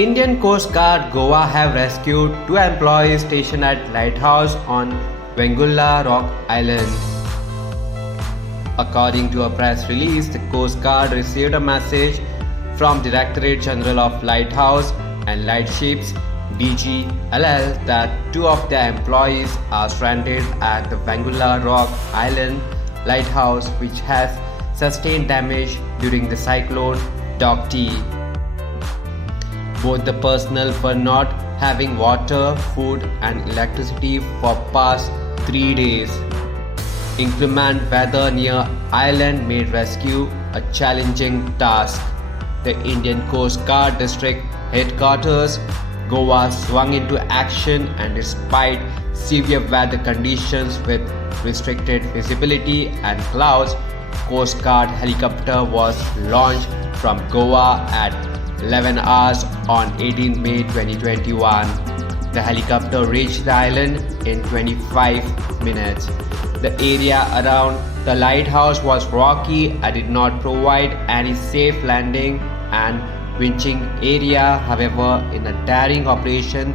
Indian Coast Guard Goa have rescued two employees stationed at Lighthouse on Vengurla Rock Island. According to a press release, the Coast Guard received a message from Directorate General of Lighthouse and Lightships DGLL that two of their employees are stranded at the Vengurla Rock Island lighthouse, which has sustained damage during the cyclone Dokti. Both the personnel were not having water, food and electricity for past 3 days. Inclement weather near island made rescue a challenging task. The Indian Coast Guard District Headquarters, Goa swung into action, and despite severe weather conditions with restricted visibility and clouds, Coast Guard helicopter was launched from Goa at 11 hours on 18 May 2021. The helicopter reached the island in 25 minutes. The area around the lighthouse was rocky and did not provide any safe landing and winching area. However, in a daring operation,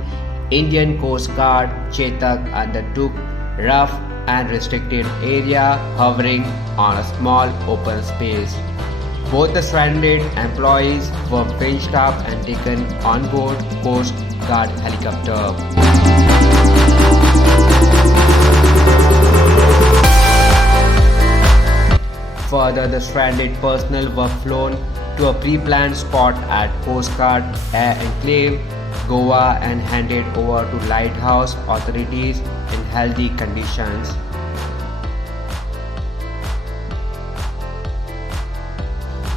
Indian Coast Guard Chetak undertook rough and restricted area, hovering on a small open space. Both the stranded employees were pinched up and taken on board Coast Guard helicopter. Further, the stranded personnel were flown to a pre-planned spot at Coast Guard Air Enclave, Goa, and handed over to Lighthouse authorities in healthy conditions.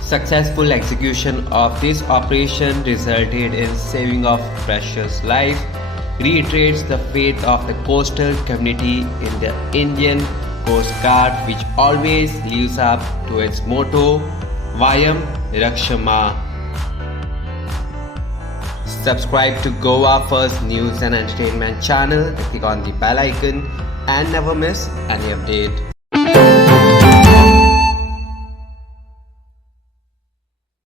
Successful execution of this operation resulted in saving of precious lives, reiterates the faith of the coastal community in the Indian Coast Guard, which always lives up to its motto, Vayam Rakshama. Subscribe to Goa First News and Entertainment channel, click on the bell icon and never miss any update.